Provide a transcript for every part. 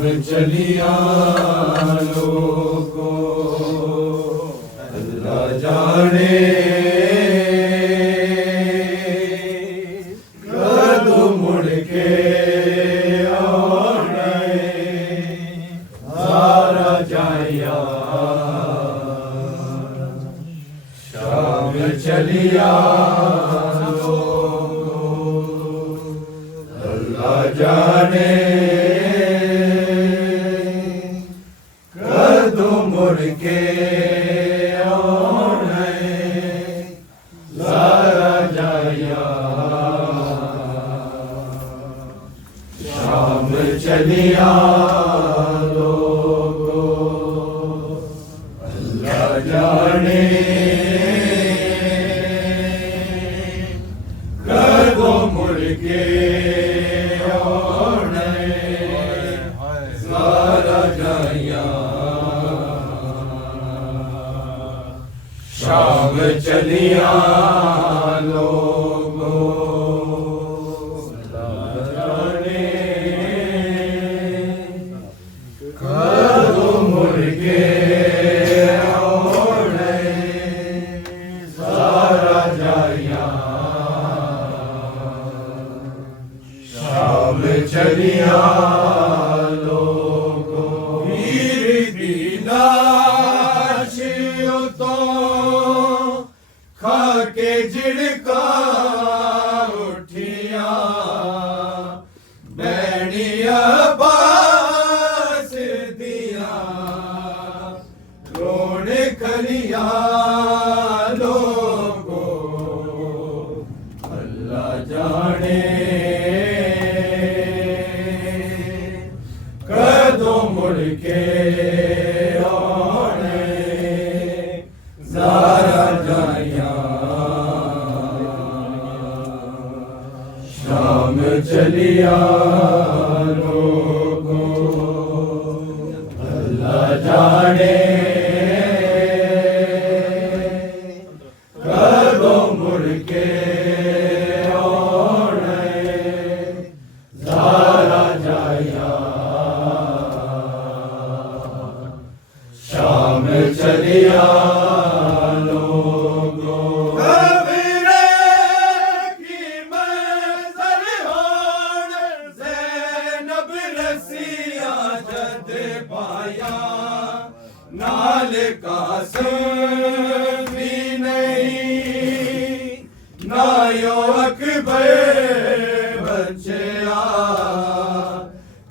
चलिया लोगो अल्लाह जाने कद मुड़ के आने सारा जाया शाम चलिया लोगो अल्लाह जाने मुड़ के आने सारा जाया शाम चलिया लोगो अल्लाह जाने कदों मुड़ के आने सारा जाया शाम चलिया लोगो जाने कदों मुड़ के आने सारा जाया शाम चलिया लोगो वीर दी लाश तो खाके झिड़का उठिया बैनिया बास दिया रोने खलिया लोगो अल्लाह जाने कदों मुड़ के आने सारा जाया शाम चलिया लोगो अल्लाह जाने कदों मुड़ के आने सारा जाया शाम चलिया नाल कासम भी नहीं नायो अकबर बच्चा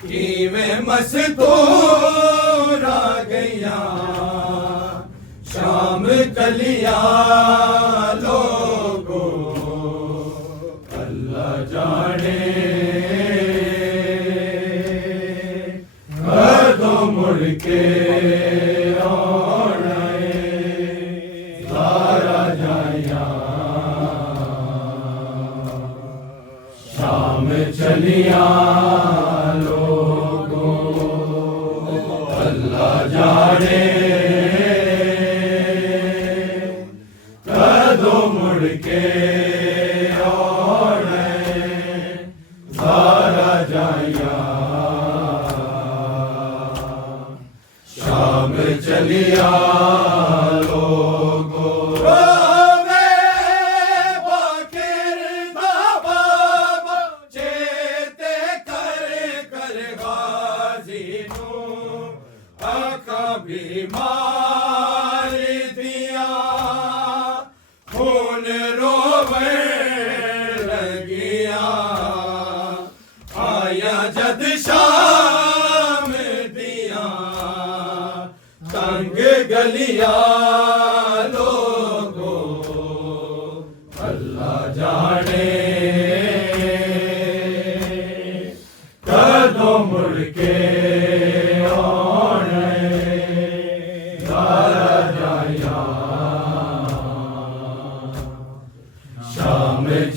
किवें मस्तूर आ गया शाम चलिया लोगो अल्लाह जाने कदों मुड़ के चलिया लोगो अल्लाह जाने कदों मुड़ के आने सारा जाया शाम चलिया लोगो बीमार दिया खून रोवे लगिया आया जद शाम दिया तंग गलिया लोगो अल्लाह जाने कदों मुड़ के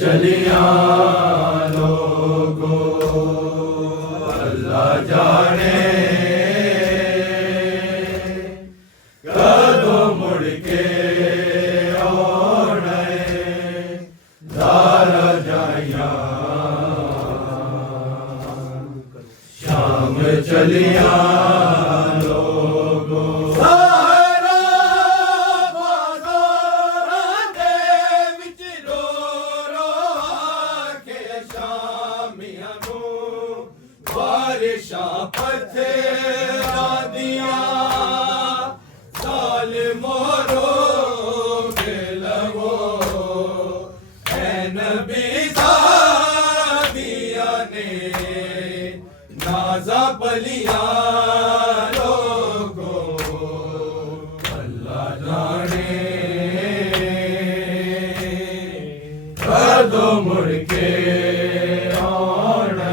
चलिया लोगो अल्लाह जाने कदों मुड़ के आने सारा जाया शाम हम चलिया लोगो सारा बाजारां दे विच रो रो आखे शामियां नूं बारिशां पत्थरां दियां ज़ालिमो रोके लगो ऐ नबी ज़ादियां ने नाज़ा पलियां लोगो अल्लाह जाने कदों मुड़ के आने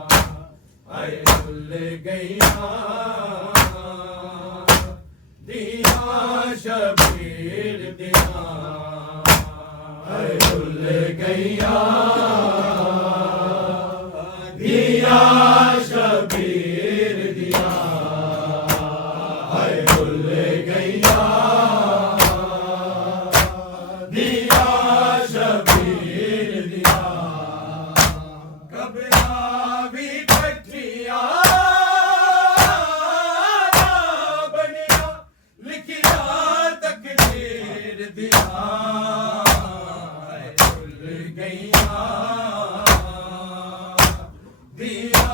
हाय भुल गईया दिया शबीर दिया हाय भुल गईया दिया शबीर दिया हाय भुल गईया दिया शबीर दिया कबरा भी कठिया बनिया लिखिया तकदीर दिया हाय भुल गईया दिया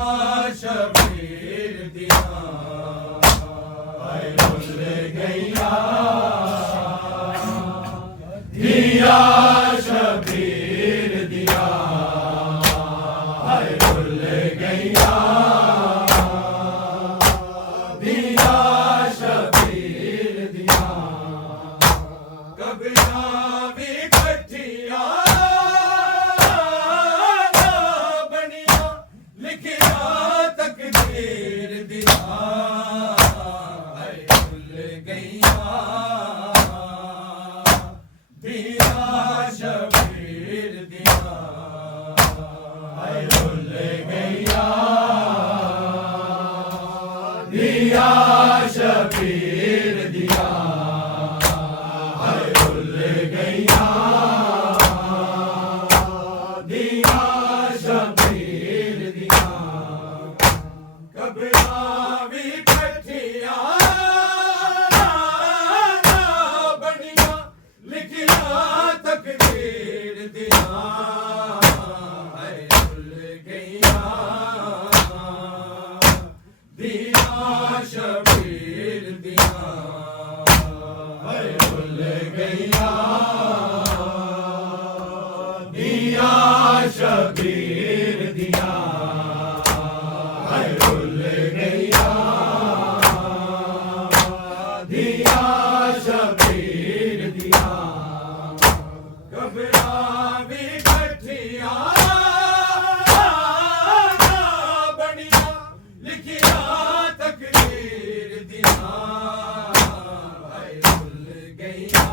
शबीर दिया हाय भुल गईया दिया शबीर दिया हाय भुल गईया दिया शबीर दिया कबरा भी कठिया बनिया लिखिया तकदीर दिया हाय भुल गईया दिया शबीर दिया हाय भुल गईया दिया शबीर दिया हाय भुल गईया दिया शबीर दिया कबरा भी कठिया बनिया लिखिया तकदीर दिया हाय भुल गईया दिया शबीर दिया हाय भुल गईया दिया शबीर दिया हाय भुल गईया दिया शबीर दिया कबरा भी कठिया बनिया लिखिया तकदीर दिया हाय भुल गईया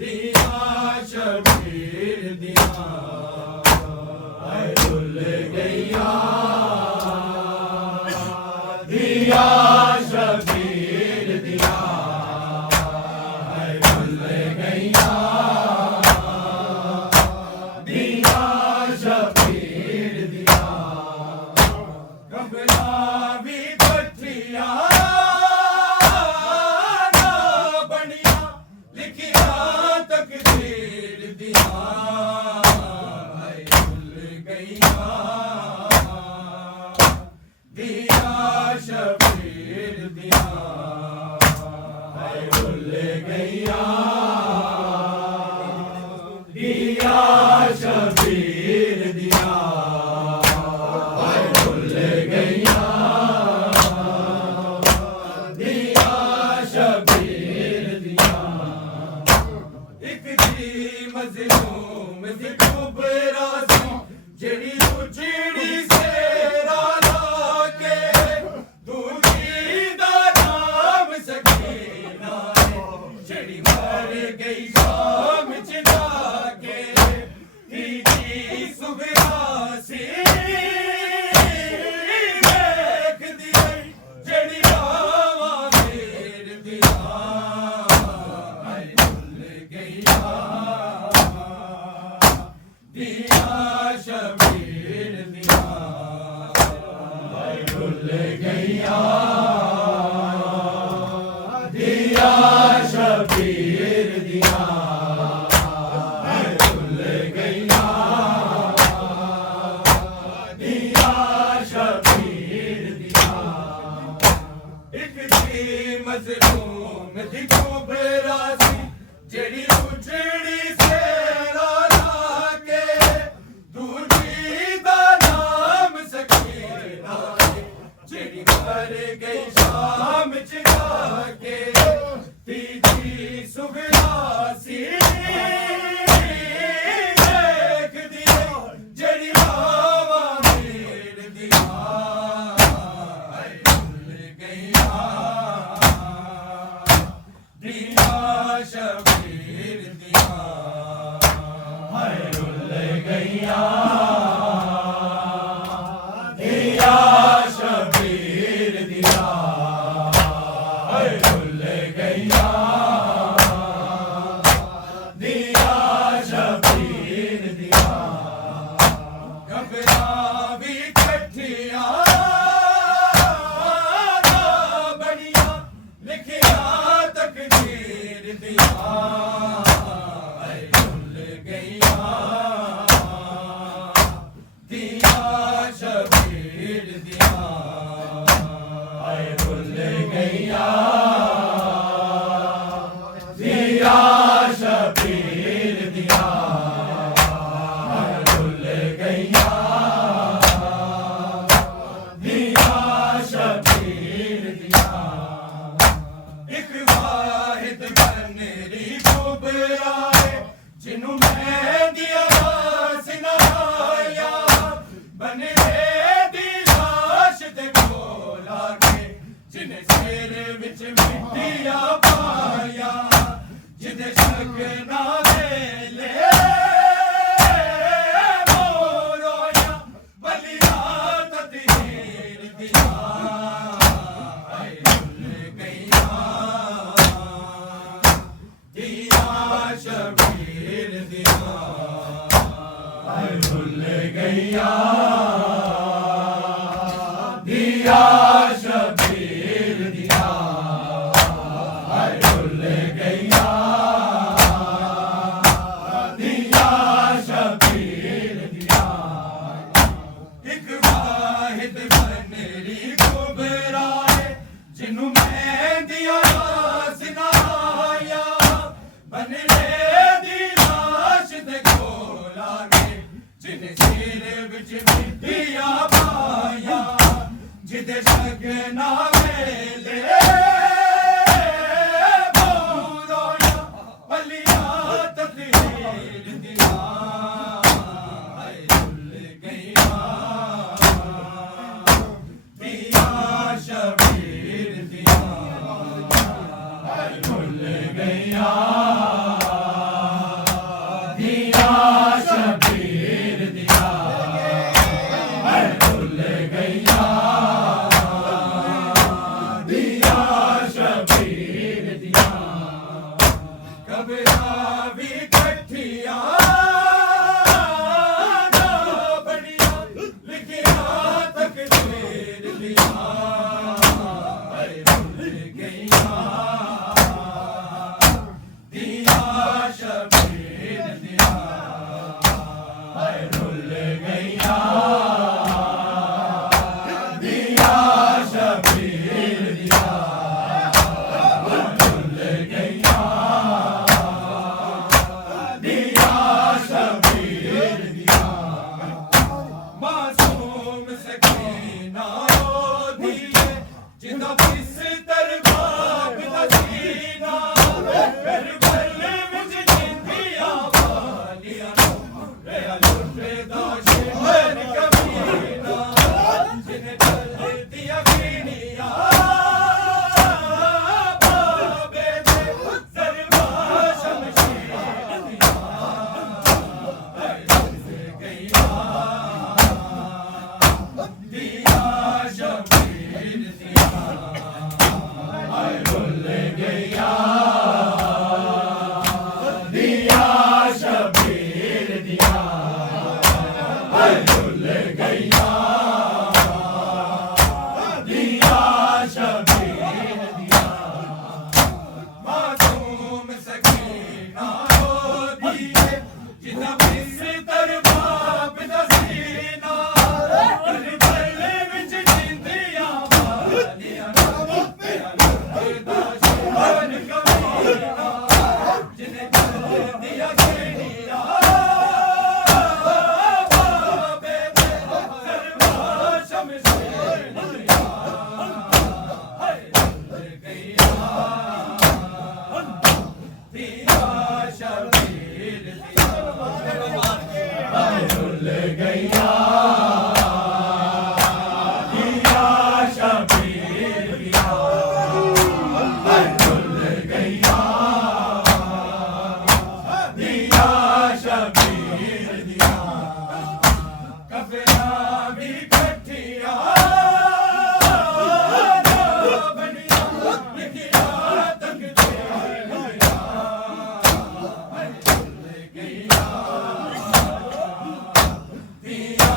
दिया शबीर दिया हाय भुल गईया दिया शबीर दिया हाय भुल गईया दिया शबीर दिया कबरा भी कठिया बनिया लिखिया तकदीर दिया हाय भुल गईया दिया शबीर दिया हाय भुल गईया दिया शबीर दिया हाय भुल गईया दिया शबीर दिया एक दी मज़लूम दी कुबरा सी जेड़ी तुझे कबरां भी कट्ठियां बनियां लिखिया तकदीर दियां ऐ भुल गईयां दियां शबीर दियां ऐ भुल गईयां दियां शबीर दियां ऐ भुल गईयां दियां शबीर दियां एक वाहिद बनेरी कुबरा है जिन्हों मैं दिया सिनाया बने दी लाश ते कोला के जिन्हें सिर विच मिट्टिया पाया जिन्हें शक ना दे ले मोरोया बलिया तदहीर दिया ऐ भुल गईयां दिया शबीर दिया ऐ भुल गईयां दिया शबीर दिया ऐ भुल गईयां दिया शबीर दिया एक वाहिद बनेरी कुबरा है जिन्हों मैं दिया सिनाया बने दी लाश ते कोला के जिन्हें सिर विच मिट्टिया पाया जिदे शक ना मेले मोरोया बलिया तदहीर दिया ऐ भुल गईयां दिया शबीर दिया ऐ भुल गईयां दिया शबीर दिया ऐ भुल गईयां दिया शबीर दिया कबरां भी कट्ठियां बनियां लिखिया तकदीर दिया ऐ भुल गईयां दिया शबीर दिया ऐ भुल गईयां दिया शबीर दिया ऐ भुल गईयां दिया शबीर दिया मासूम सकीना रोदी है जिंदा बिस्तर बाप दा सीना फिर गल विच जिंदियां वालियां रेया लुटदा शेर कमीना जिन्हें चलदियां गिनियां बाबे दे सरवा शमशीर दियां ऐ भुल गईयां दिया शबीर दिया ऐ भुल गईयां दिया शबीर दिया ऐ भुल गईयां दिया शबीर दिया मासूम सकीना रोदी है जिन्दा बिस्तर बाप दा सीना फिर गल विच जिंदियां वालियां रेया लुटदा शेर कमीना जिन्हें चलदियां गिनियां बाबे दे सरवा शमशीर दियां ऐ भुल गईयां दिया शबीर दिया ऐ भुल गईयां दिया शबीर दिया ऐ भुल गईयां दिया शबीर दिया कबरां भी कट्ठियां बनियां लिखिया तकदीर दिया ऐ भुल गईयां दिया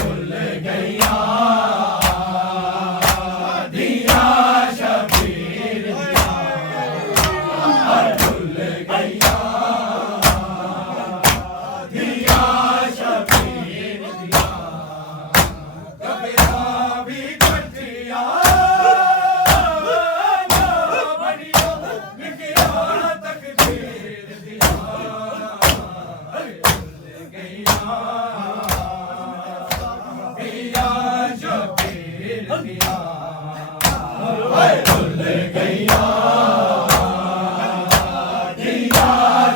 भूल गईया दिया शबीर दिया भूल गईया दिया शबीर दिया कबीरा भी कटिया बढ़िया लिखिया तकदीर दिया भूल गईया दिया शबीर दिया भूल गईया दिया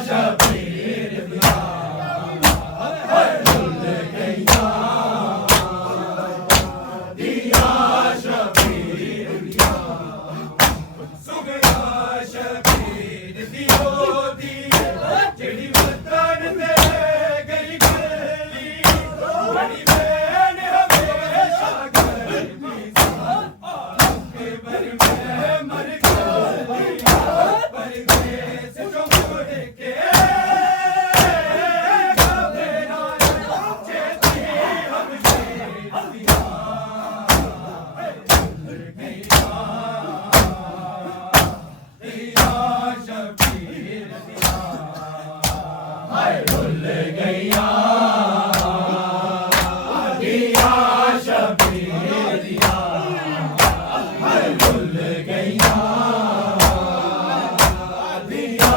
शबीर दिया भूल गईया दिया शबीर दिया सुगया शबीर दियो दिए जेड़ी वतन ते गई गली बड़ी बहन हमेशा करती के बर में मर गई परदेस जो मुड़ के घबरा चेती हमसे दिया भूल गईया दिया शबीर दिया भूल गईया दिया शबीर दिया भूल गईया दिया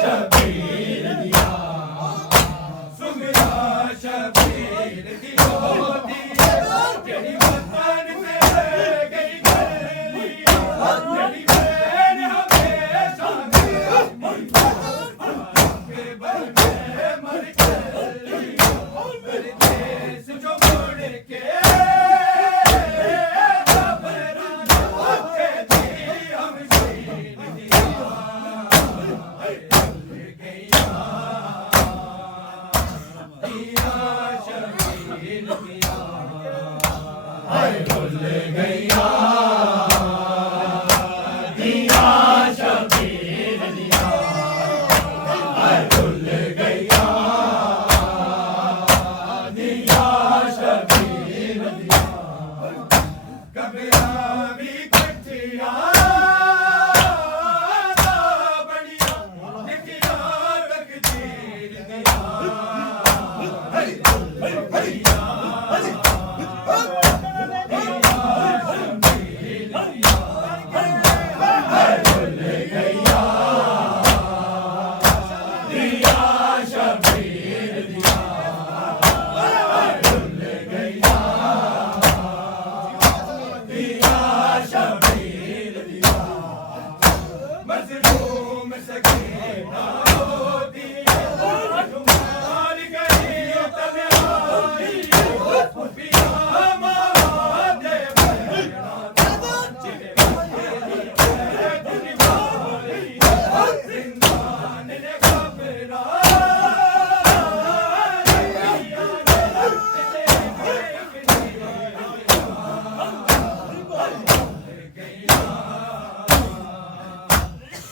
शबीर दिया सुगया शबीर दियो दिए जेड़ी वतन ते गई गली जेड़ी बहन हमेशा के बर में मर गई परदेस जो मुड़ के घबरा चेती हमसे दिया भूल गईया दिया शबीर दिया भूल गईया दिया शबीर दिया भूल गईया दिया शबीर दिया कबीरा भी कटिया बढ़िया लिखिया तकदीर दिया भूल गईया दिया शबीर दिया भूल गईया दिया शबीर दिया मजलूम सकीना दिए तुम्हार गई तन्हाई पिया महादे बहना जिने तेरी बोली जिंदान ने घबरा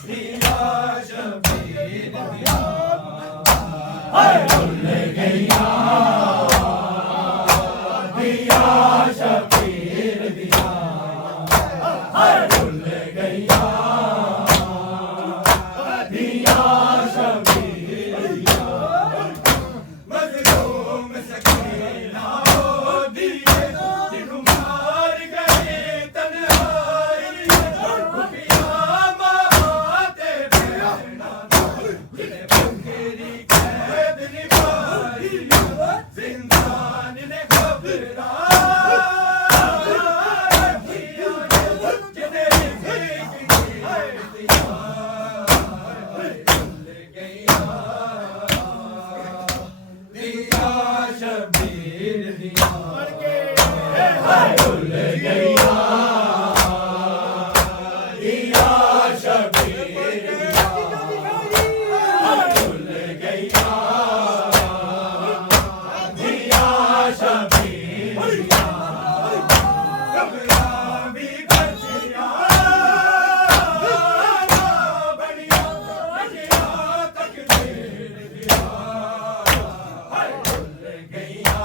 दिया शबीर दिया भूल गईया दिया शबीर दिया भूल गईया दिया शबीर दिया मजलूम सकीना दिए तुम्हार गई तन्हाई पिया महाते बहना जिने बकरी कैद निभाई जिंदान ने घबरा जिने भीख दिया भूल गईया दिया शबीर दिया भूल गईया दिया शबीर दिया भूल गईया दिया शबीर दिया कबीरा भी कटिया बढ़िया लिखिया तकदीर दिया भूल गईया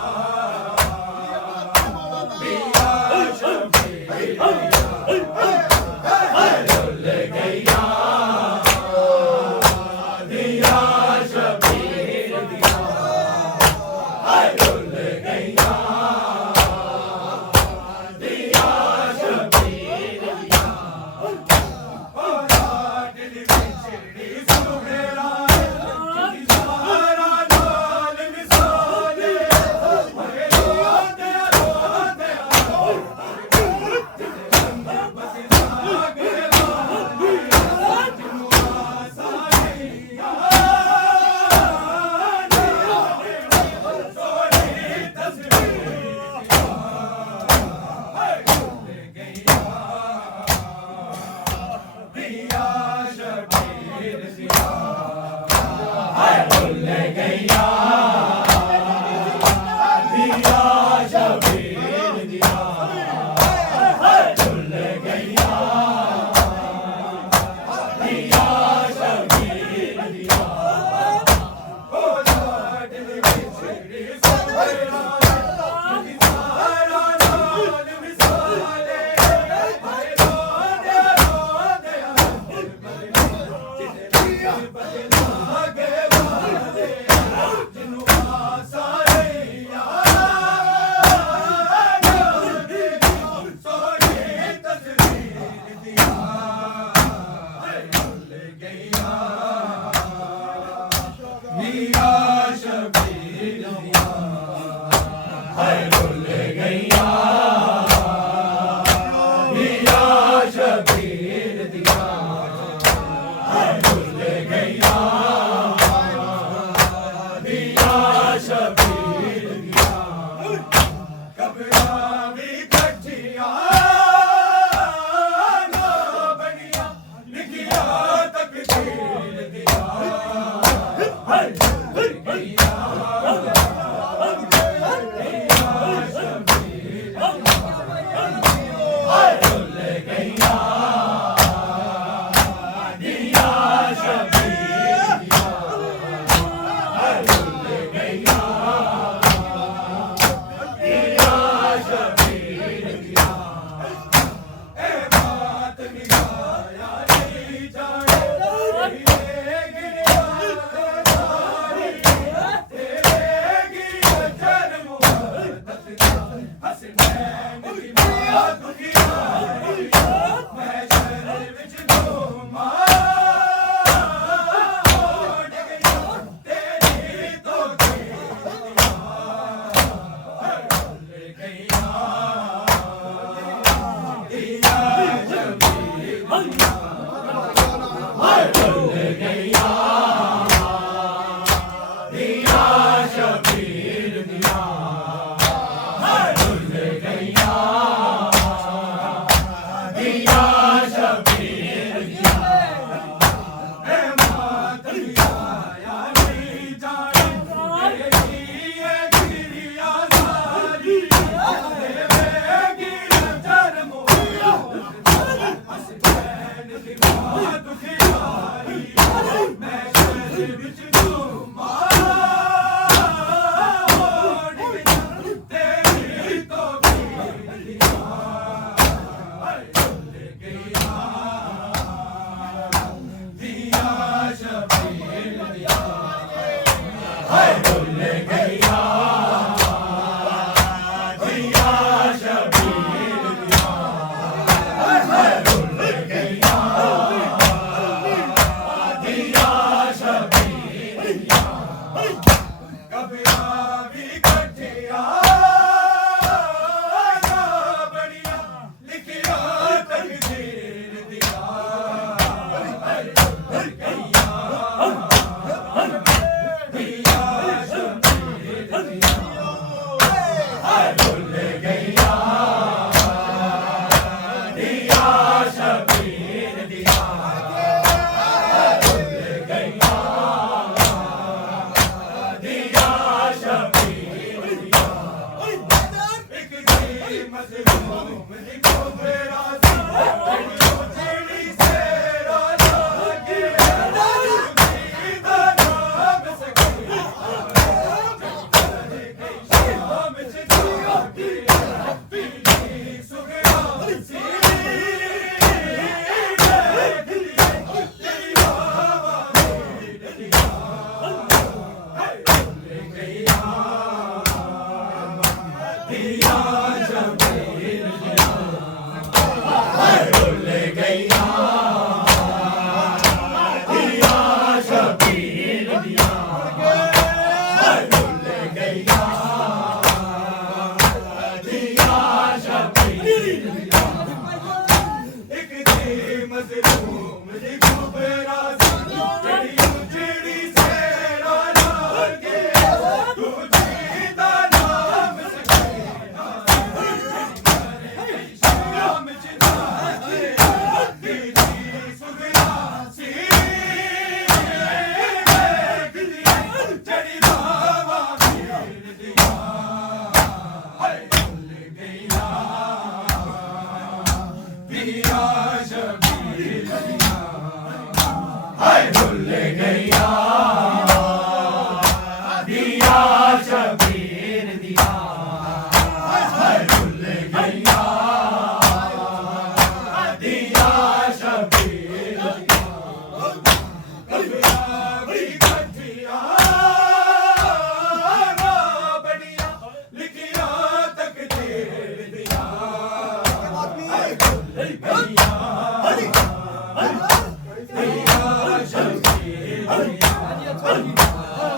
हाय रुल गईया दिया शबीर दिया हाय रुल गईया दिया शबीर दिया कब्रां भी कच्चियां ना बनिया लिखिया तकदीर दिया हाय रुल गईया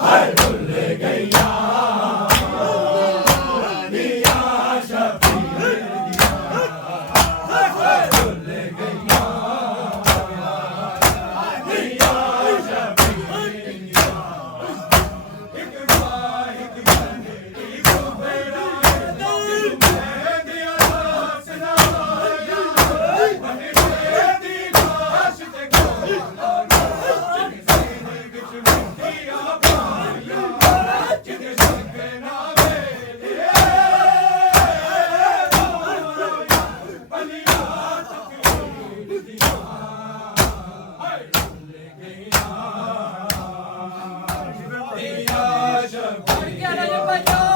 हाय भूल गईया जा